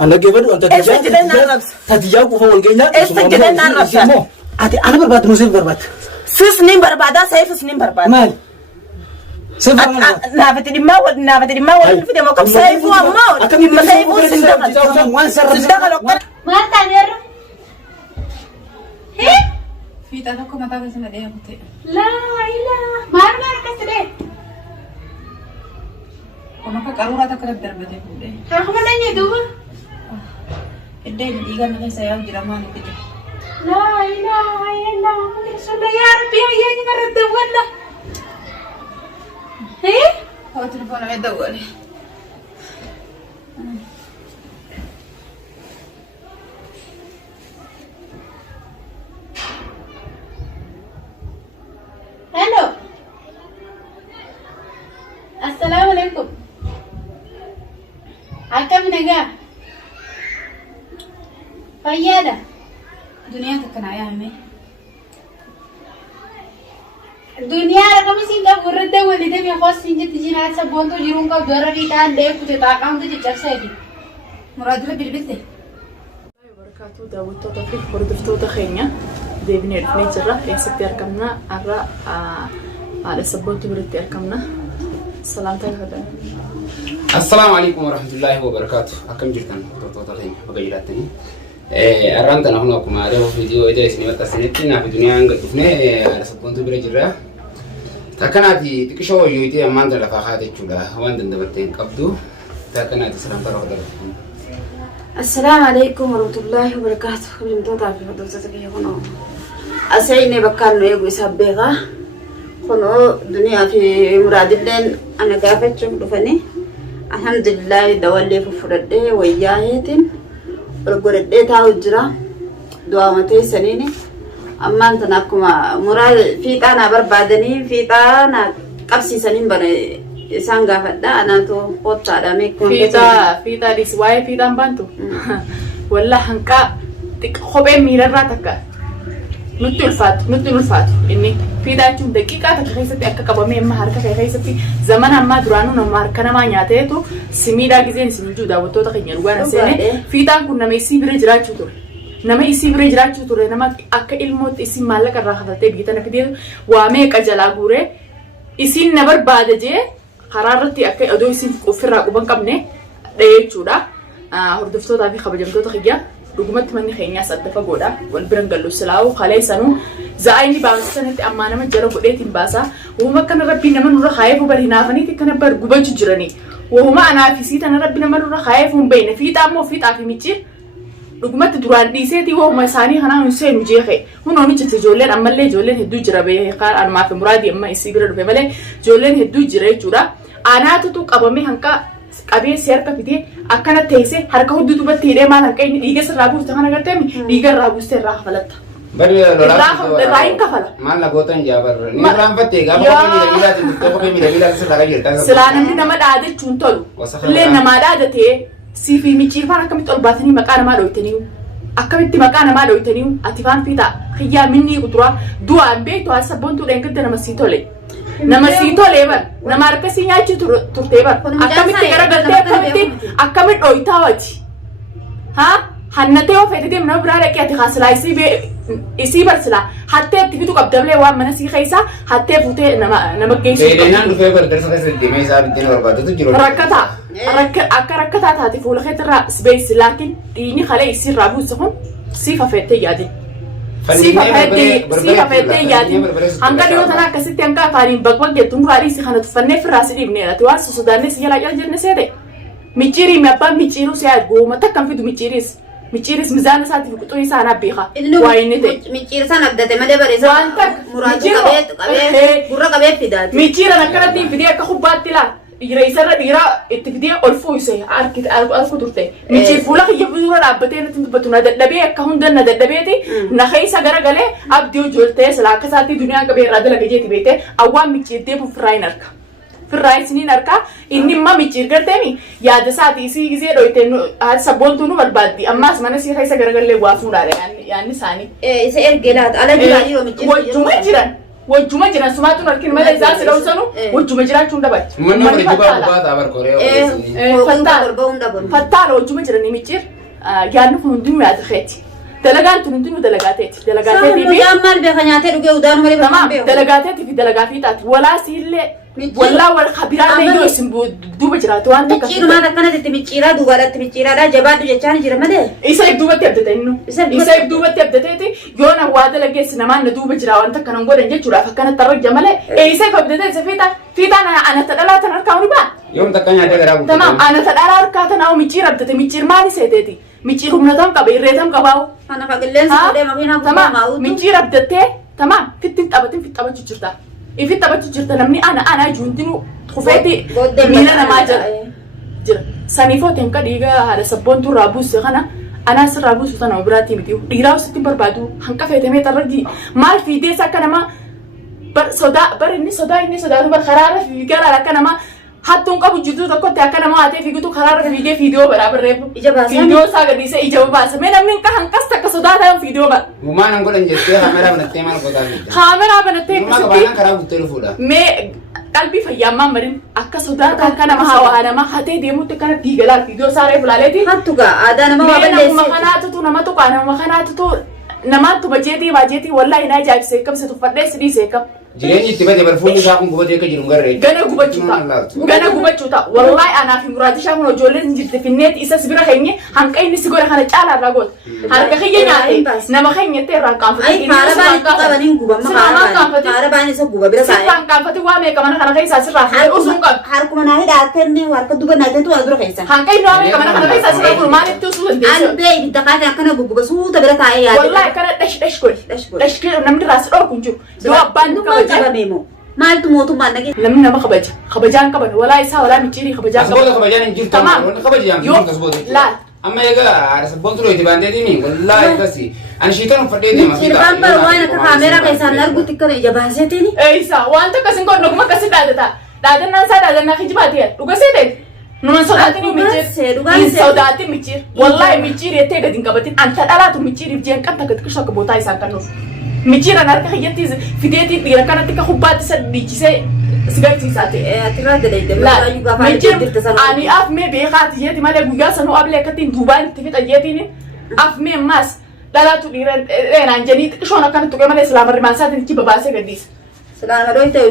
أنا قبل وأنت تتجاوب فوق الجنة استجدنا الرفسة أنا برباد مسيف برباد سنين بربادا سيف سنين برباد مال سيف نافت ما في دمك سيف وما سيف ما تعمل هي في تذكر ما تعرف اسمه ده بتاعي لا ما كسره وما كقارورة تكرر دربته كله ها هم نني دوه الدين ديجا نقول سيال جرمان كده لا إله إلا الله رسول يا ربي هيا نرد ولا هي هو تلفون عيد دولي هلو السلام عليكم عكم نجا فياده دنيا تكنا يا عمي الدنيا رقم سينجا ورد ولده بيخوص سينجا تجينا سبون تو جيرون کا دورا ريتا دے کچھ تاقام تو جچسے مراد له بالبلده وبركاته داوود توفيق بردفتو تخينيا دي بنير نيجرا يا ستي اركمنا ارا على سبون تبرت اركمنا سلامتك هذا السلام عليكم ورحمة الله وبركاته أكم جرتنا توتين وقيلاتني أرانتنا هنا كم عليه فيديو إذا اسمه بتسنتنا في الدنيا عندنا على سبون تبرت جرا تكناتي تكشوا يوتي أمان تلا فخاتي شولا وان دندبتين قبضو تكناتي سلام ترى هذا السلام عليكم ورحمة الله وبركاته. من توضع في حدوثة كي هنا أسعيني بكار نيجو يسبيغا هنا دنيا في مراد اللين أنا قافت شوف دفني الحمد لله دولي في فرده وياهتين ورقرده تاوجرا دوامتي سنيني أما أنت ناكما مراد في تانا بربادني في تانا قبسي سنين بني isaan gaafadha anaatu qottaadha meekuma fiita diswaayee fiitaan baantu walla hanqaa kophee miirarraa takka nutti ulfaatu inni fiitaa jechuun daqiiqaa takka keessatti akka qabamee amma harka kee keessatti zamana ammaa duraanuu nama harka namaa nyaateetu simiidhaa gizeen isin daawwattoota keenya dhugaan seene fiitaan kun nama isii bira jiraachuu ture nama akka ilmootti isin maallaqa irraa hafaltee biyyatana fidee waa meeqa jalaa guuree isin na barbaada jee hararratti akka odoo isin ofirraa quban qabne dhayechuudha hordoftootaa fi kabajamtoota kiyya dhugumatti manni keenyaas adda fagoodha wal biran gallu silaawu kalee sanuu zaayini baasanitti ammaa nama jara godheetiin baasaa wahuma kana rabbii nama nurra kaayeefuu bari hinaafaniiti kana bar gubachu jiranii wahuma anaafisii tana rabbii nama nurra kaayeefuu hin beekne fiixaa immoo fiixaa fi michi dhugumatti duraan dhiiseeti wahuma isaanii kanaan hin seenu jeeqe hunooni jette ijoolleen ammallee ijoolleen hedduu jira beekaan anumaa fi muraadii amma isii bira dhufe malee ijoolleen hedduu jira jechuudha anaatutu qabame hanqa qabee seerka fidee akkana teesse harka hudduu batti hidhee maal hanqa inni dhiiga sirraa buuste kana garteemi dhiiga irraa buuste irraa hafalatta. Bari irraa hin kafala. Maal na gootan jaabarra ni irraan fattee gaafa kophee miidhaginaa sirraa jirtan. Silaa namni nama dhaadachuun tolu illee namaa dhaadatee siifi micciirfaan akkamitti ol baatanii maqaa namaa dhoytanii akkamitti maqaa namaa dhoytanii ati faan fiitaa xiyyaa minni kuduraa du'aan beektu haasa boontuu dheengadda nama sii tole. nama sii tolee bar nama harka sii nyaachi turtee bar akkamitti garagaltee akkamitti dhoytaa wati haa hannatee of eegatee nama biraa dhaqee ati haasilaa isii barsilaa hattee itti fitu qabdablee waan mana sii keessaa hattee fuutee nama geessu. Beelenaan dhufee bardarsa keessa deemee isaa biddeen barbaadatu jiru. Rakkataa akka rakkataa taate fuula keetirraa isbeessi laakiin dhiini kalee isiirraa buusa kun siif afeettee yaadin. Sifa fedde yaati hanga dhiyoo tana akkasitti hanga afaaniin bagbag jettuun gaarii si kana tuffannee firraa si dhiibneedha ati waan sosodaannee si jalaa jala jenne seete micciirii abbaan micciiruu si yaadu gooma takkan fidu micciiris mizaana isaatiif quxurii isaa naaf beeka waa inni ta'e micciira sana abdate malee bareessa waan takka muraasa gurra qabee fidaati micciiran akkanatti fidee akka kubbaatti laa dhiira itti fidee ol fuuse arku turte micciir fuula kiyya fuula dhaabbatee natti dubbatu na dadhabee akka hundan na dadhabeeti na keessa garagalee abdii ijooltee silaa akka isaatti duniyaan qabee irraa dalaga jeeti beekte awwaan micciirtee firraa hin arka firraa isiniin arka inni imma micciir garteemi yaada isaati isii gisee dhoyte sabboontuu nu barbaaddi ammaas mana sii keessa garagalee waa fuudhaadha yaanni isaanii isa ergee laata ala jiraanii yoo micciir wajjuma jiran wajjuma jiran sumaatu narkin malee isaa si dhawsanu wajjuma jiraachuun dabachi. Uummanni kun dhibaa baata abar koree. Fattaala wajjuma jiranii micciir yaadni kun hundinuu yaada keeti. Dalagaan tun hundinuu dalagaateeti. Dalagaateetii fi maal beeka nyaatee dhugee udaanu malee tamam dalagaateetii fi dalagaa fiixaati. Walaasiillee walaa wal khabiraallee yoo isin duuba jiraatu waan takka. Micciirumaan akkanatti micciiraa duubaadhaatti micciiraadhaa jabaadhu jechaan jira malee. Isa duubatti abdata innu. Isa duubatti abdateeti yoo na waa dalageessi namaan na duuba jira waan takka nan godhan jechuudhaaf akkanatti arrajja malee. Isa abdatee isa fiixaan ana tadhalaa tan harkaa huni baan. Yoom takka nyaatee garaa guutuu. Tamam ana tadhalaa harkaa tanaa micciir abdate micciir maali seeteeti. Micciir humnatam qaba irreetam qabaa'u. Kana qilleensi godhee makiinaa gubbaa maa'uutu. Micciir abdattee tamam fittiin taphatiin fit taphachuu jirta. Ifit taphachuu jirta namni ana juuntinu kufeeti miila namaa jira. Saniifoo tenka dhiigaa haadha sabboontuu irraa buuse kana anaa sirraa buusu sana biraatii miti. Dhiiraa usitti barbaadu hanqa feetamee tarragii maal fiidees akka nama inni sodaatu bar karaarra fiigaa akka nama hattuun qabu jidduu tokkotti akka nama haatee fiigutu karaarra fiigee fiidiyoo baraabarreefu. Fiidiyoo isaa gadhiisee ija baasa. Mee namni hanqas takka sodaataan fiidiyoo bara. Gumaan an godhan jettee kaameraa banattee maal godhaa fiidda? Kaameraa banattee akkasitti. Gumaa karaa guuttee dhufuudha. Mee qalbii fayyammaan marin akka sodaata akka nama hawaa nama hatee deemutti akkana fiigalaa fiidiyoo saaree fulaaleeti. Hattu gaa aadaa nama waa balleesseeti. Nama kanaatutu nama tuqaa nama kanaatutu namaatu bajeetii wallaahi naa ajaa'ibsee qabse tuffadhee sidii seekam. Jireenyi itti bade barfuun isaa kun gubatee akka jiru garee. Gana gubachuu ta'a. Wallaahi anaaf muraatishaa kun ijoolleen hin jirte finneeti isas bira keenye hanqa inni si godha kana caalaa irraa goota. Harka kiyya nyaate nama keenyatti irraan qaanfate. Ay faara baan itti qabaniin gubamma faara baan isa guba bira taa'e. Sirraan qaanfate waa meeqa mana kana keessaa sirraa fuudhee usuun qabu. Harkuma naa hidhaa akka inni harka duba naateetu waa dura keessa. Hanqa inni waa meeqa mana kana keessaa sirraa fuudhu maalitti usuu dandeessu. Albee ibidda kaatee akkana gubbuba suuta bira taa'ee yaada. Wallaahi kana dhash godhi. Dhash namni raas dhorku hin jiru. Yoo abbaan kabaja. Maaltu mootummaan nagee. Namni nama kabajaan qaban walaa isaa walaa micciirii kabajaan qaban. Asboota kabajaan hin jirtu. Wanti kabajaan hin jirtu asboota. Laal. Amma egaa sabboontu looti baandeetiin wallaahi akkasi. Ani shiitan uffadhee deema. Sirban bara waan akka kaameraa keessaan arguutti kana ija baaseetiin. Eeyisa wanta akkasin godhu dhuguma akkasi dhaadata. Dhaadannaan isaa dhaadannaa kijibaati. Dhuga seeteeti. Numan sodaatiin micciir. Hin sodaatiin micciir. Wallaahi micciir yettee gadi hin qabatin. Anta dhalaatu micciiriif jeen qabta gadi qishaa akka bootaa isaan kan nuuf. Micciiraan harka kiyyatti fideetii dhiira kanatti ka hubbaatti isa dhiichisee sigarsiisaa ta'e. Atirraa dalaydee micciir ani af mee beekaati jeeti malee guyyaa sanuu ablee akkattiin duubaan itti fixa jeetiin af mee ammaas dhalaatu dhiira dheeraan jedhii xiqqishoon akkanatti tuqee malee silaamarri maansaatiin itti babaasee gadhiisa. Silaama dhohi ta'e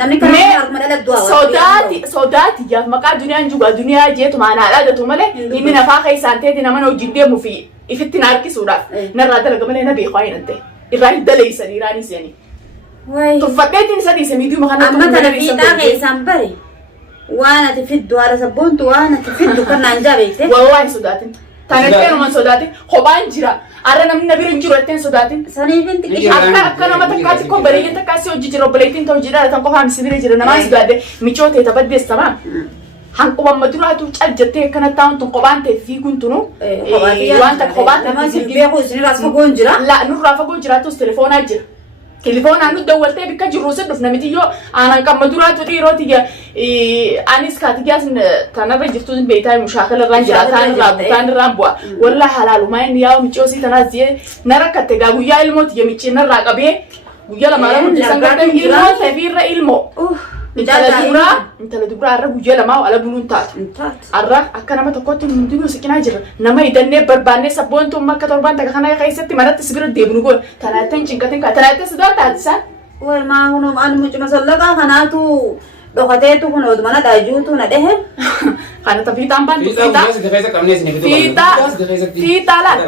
namni kan harkuma dhaladdu sodaati yaaf maqaa duniyaan juga duniyaa jeetu maanaa dhaadatu malee inni nafaa keessaan ta'eeti nama hojii deemuu fi ifitti na harkisuudhaaf narraa dalaga malee na beekaa hin ta'e. Irraan daleessan irraan isanii. Tuffadheetiin isa dhiise miidhuma kana amma tana fiixaa keessaan bare waan ati fiddu haadha sabboontu waan ati fiddu kan naan jaabeette. Wallaahi sodaatin. Tanatteen uuman sodaatin kophaan jira. Arra namni na bira hin jiru ittiin sodaatin. Saniifin xiqqii. Akka nama takkaatti koo bareeyyee takkaatti hojii jira obboleettiin ta'u jira tan qofaan si bira jira namaan sodaadde michoo ta'e tabaddees tamaa. Hanqubamma duraatu cajjattee akkanatti taa'uun tun kophaan ta'e fiiguun tunu. Wanta kophaan ta'e nama si beeku isinirraa fagoon jira. Nurraa fagoon jiraatus telefoonaa jira. Telefoonaan nu dawwaltee bikka jirru sin dhufna miti yoo aanan qamma duraatu dhiirooti anis kaatigaas tanarra jirtu beektaa mushaakala irraan jira taan irraan bu'a. Wallaahi halaalumaa inni yaa'u micoosii tanaas jee na rakkatte gaa guyyaa ilmooti yemichi narraa qabee guyyaa lama jisan gartee ilmoo ta'eef irra ilmoo. Intala duraa arra guyyaa lamaa ala buluun taatu. Arra akka nama tokkotti hundinuu siqinaa jira. Nama hidhannee barbaannee sabboontuun akka torbaan takka kana keessatti manatti sibira deebinu goon. Tanaateen cinqateen kaa tanaateen sidaa taatisan. Walmaa kunum anu mucuma sallaqaa kanaatu dhokateetu kun odumana dhaajuutu na dhehe. Kana tafiitaan baantu fiitaa laala.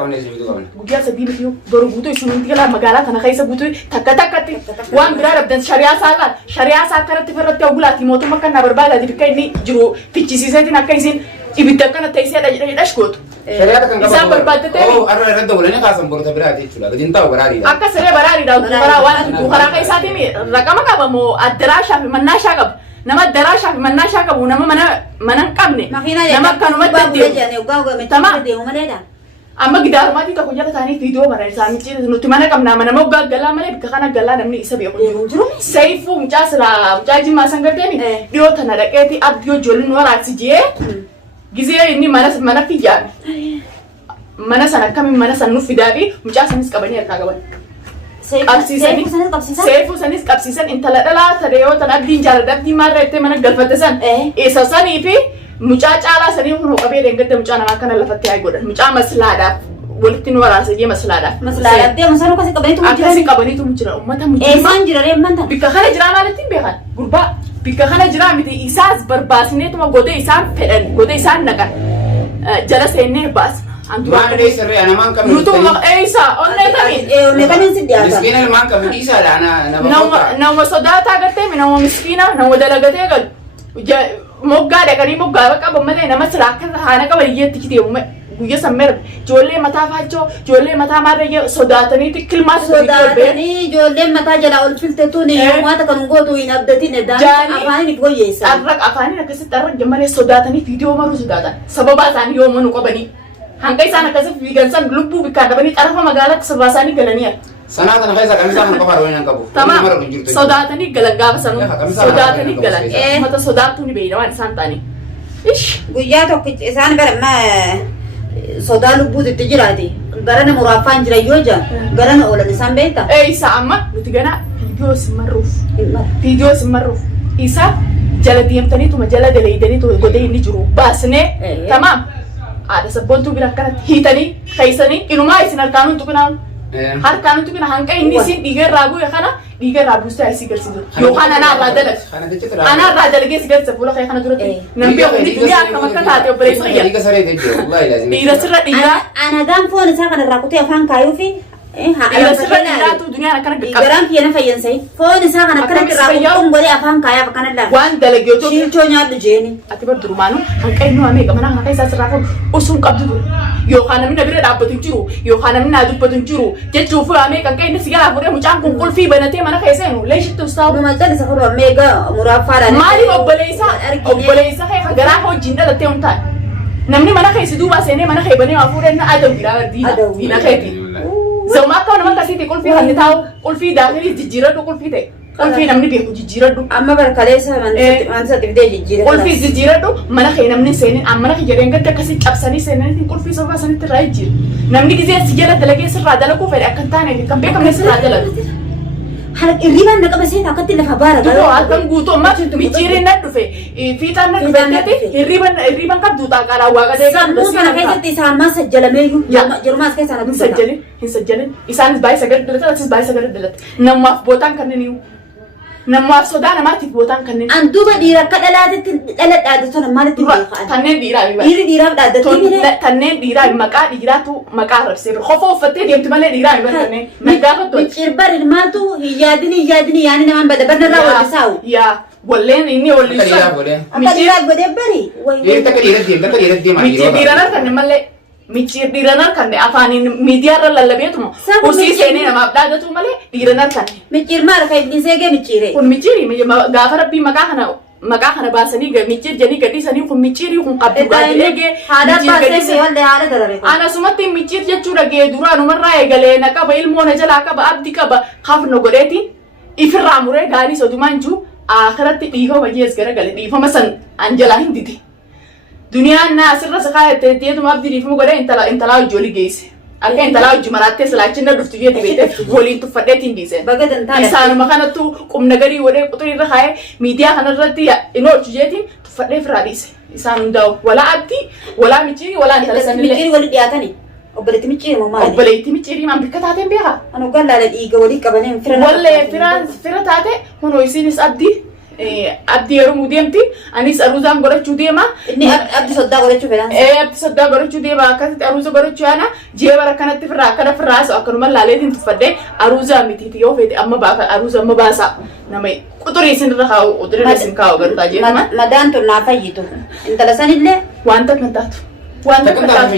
Guyyaa sadii miti boru guutuu isin hundi galaa magaalaa kana keessa guutuu takka takkatti waan biraa dhabdan shariyaa isaa laala. Shariyaa isaa akkanatti firratti ogulaati mootummaa akka na barbaadaati bikka inni jiru fichisiiseetiin akka isin ibidda akkana teessee dhashkootu. Shariyaa kan isaan barbaaddatee arra irratti dawwalanii kaasan borota biraati jechuudha. Gadiin taa'u baraariidha. Akka siree baraariidha. Dubaraa waan dubaraa keessaatiin raqama qaba moo addaraashaa fi mannaashaa qaba. Nama addaraashaa fi mannaashaa qabu nama mana hin qabne. Nama akkanumatti deemu. Amma gidaarumaatii tokko jala taanii viidiyoo barreessaa micciirri nuti mana qabnaa mana moggaa galaa malee bikka kana galaa namni isa beeku jiru. Saifuu mucaa jimmaa san garteemi dhiyoo tana dhaqeeti abdiyoo ijoolleen nu waraabsi jee gizee inni mana fiyyaame. Mana sana akkamiin mana sana nuuf fidaa fi mucaa sanis qabanii harkaa qaban. seefuu sanis qabsiisan intala dhalaa sadee tan abdiin jaaladha abdiin maarreettee mana galfatte san isa sanii fi mucaa caalaa sanii kun qabee deengadda mucaa namaa kana lafatti haa godhan mucaa maslaadhaaf walitti nu waraasa jee maslaadhaaf deemu sanuu kasi qabaniitu akkasii qabaniitu jira ummata mujjima eessaan jira reemman tan bikka kana jiraa maalitti hin beekan gurbaa bikka kana jiraa miti isaas barbaasneetuma godee isaan fedhan godee isaan naqan jala seennee baasna Maan deh seri anak mang kami. nutu isa onne kami onne kami si dia Miskinan mang kami isa ada anak nama sodata agate nama miskina nama dalagate gal mogga de kani mogga baka bommale nama selakan hana ka bariye tikiti umme guya sammer jolle mata facho jolle mata marre sodatani tikilma sodatani jolle mata jala ol filte tu ni wata kan gotu in abdati ne dan afani ni goyesa arrak afani na kasi tarrak jamale sodatani video maru sodatan sababa tani yo manu ko bani hangkai sana kasi vigansan lubbu bikada bani tarafa magalat sebasani galania Sana tanah kaisa kami sana kau haruin yang kabu. Tamam. Sodatani galan gaba sanu. Sodatani galan. Mata sodatu ni beda wan santani. Ish. Guya to isan bar ma soda lubbu ditti jirati. Garana murafan jira yoja. Garana olan isan beta. Isa amma lutigana video simaruf. Video simaruf. Isa jala diamtani tuma jala dalaidani tu gode ini juru. Basne. Tamam. Ada sabon tu bilang kan hitani kaisani inuma isinal kanun tu kenal. Har kanu tu kena hangkai ini sih tiga ragu ya kana tiga ragu saya sih kerja tu. Yo kana na rada lagi. Anak rada lagi sih kerja pulau kayak kana tu lagi. Nampi aku ini dia kamu kan hati operasi ya. Tiga sore itu, wallahi lazim. Tiga sore tiga. Anak gam phone saya kana ragu tu ya fang kayu fi. Tiga sore tiga tu dunia anak kana dekat. Garam kian fayan saya. Phone saya kana kana ragu tu boleh afang kaya apa kana lah. Wan dalagi ojo. Cilconya tu jeni. Ati ber durumanu hangkai nu ame kamana hangkai saya serafu usun kabdu. Yo kana mina bira dapat tunjuru. Yo kana mina dapat tunjuru. Jadi fu ame hangkai ini segala pura mucang kumpul fi banate mana kayak saya nu. Lepas itu tahu. Rumah jadi sekolah mega murafara. Mali obbolesa kayak gara ho jinda late untan. Namni mana kayak sidu bahasa ini mana kayak bani afure na ada bira dina kayak ti. Zama kau nama kasih te kulfi hani tahu kulfi dah ni jijira tu kulfi te. Kulfi namni dia jijira tu. Amma berkalesa mansa tivde jijira. Kulfi jijira tu mana kayak namni seni amma kayak jadi enggak kasih capsani seni ti kulfi sofa seni terai jir. Namni kisah sijala telagi serada laku fere akan tanya ni kampe kampe serada laku. Hal iriban nak masih tak ketil khabar. Tuh akan guto mat bicara nak tuh fe. Fita nak berarti iriban kan duta kalau waga deh kan. Semua kan kayak itu sama saja meyu. Jerman kayak sana. Hinsajalin. Isan bayi segar delat, asis bayi segar delat. Nama botan kan ni. Nama soda nama tit botan kan ni. Antu badira kadalat ada tu nama itu. Tanen dira. Dira ada tu. Tanen dira maka dira tu maka harus berkhofu fatih dia tu mana dira berarti. Maka tu. Mencirbar ilmu tu hiyadini yani nama benar rawat disau. Ya. Boleh ini boleh. Micir boleh beri. Ini tak kira dia. Micir dira kan ni malah. Micir diranar kan deh, apa ni media rala lebih tu mo. Usi seni nama ada tu malah diranar kan. Micir mar kayak ni sege micire. Pun miciri, gafar api makahana bahasa ni gak micir jadi gadis ani pun miciri pun kabdu gadi lagi. Ada bahasa sewal deh ada darah. Ana sumati micir je cura ge dura nomor raya gale naka ba ilmu na jala ka ba abdi ka ba khaf no goreti iframure gani so dumanju akhirat diho wajes gara gale diho masan anjala hindi dunia na sirra sakaya te tu mabdi diho gore intala joli geise alka intala jumarate salachinna duftu je dibete volin tu fadeti ndise bagadan ta isanu makana tu kum nagari wore qutri rahay media hanarati ino tujeti tu fadde fradise isanu daw wala abdi wala michi wala intala sanile miciri wali diatani obbaleti miciri mama obbaleti miciri mam bikataten beha anu galla la diga wali kabanen wala fira tate hono isinis abdi abdi yaru mudiyamti anis aruzam gora chudema ini abdi sodda gora chubela abdi sodda gora chudema akati aruza gora chuana jebara kanatti fira kada fira so akanuma laletin tufadde aruza mititi yo fete amma ba aruza amma basa namai quturi sin raha udre sin kawo garta jema madan to na fayitu intala sanille wanta kantatu wanta kantatu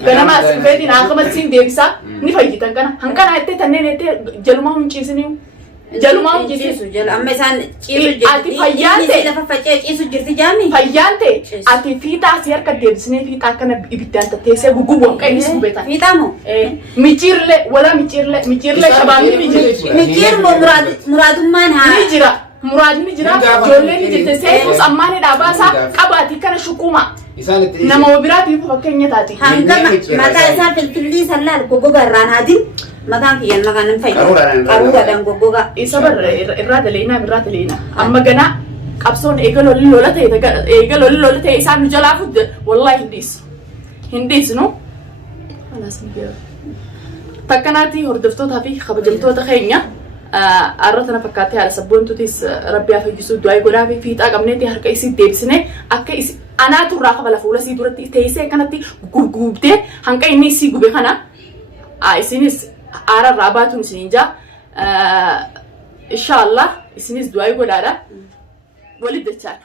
ganama fete na khamat sin debisa ni fayitan kana hankana ette tanne nete jaluma hunchisini jaluma jisu jal amma san cisu ati fayyante dafa facce cisu jirti jami fayyante ati fita siyar ka debsine fita kana ibidanta tese gugubo kai ni subeta fita mo micirle wala micirle shabami micir mo muradumman ha murad ni jira jolle ni jite se us ammane da basa qabati kana shukuma nama wabirati fa kenya tati hanga mata isa filfilli sallal gogo garran hadin Mataan kiyyan makaan hin fayyadu. Qaruuraadhaan Qaruuraadhaan goggogaa. Isa irraa daleena. Amma ganaa qabsoon eega lolli lola ta'e isaan nu jalaa fudde wallahi hin dhiisnu. Takkanaatti hordoftootaa fi kabajamtoota keenya arra tana fakkaatee haala sabboontuutis rabbi haa fayyisuu du'aa godhaa fi fiixaa qabneeti harka isii deebisnee akka anaatu irraa qabala fuula isii duratti teessee kanatti gurgubdee hanqa inni isii gube kana isinis aara irraa baatuun isiniin jaa inshaallah isinis du'aa godhaadha walit dachaan.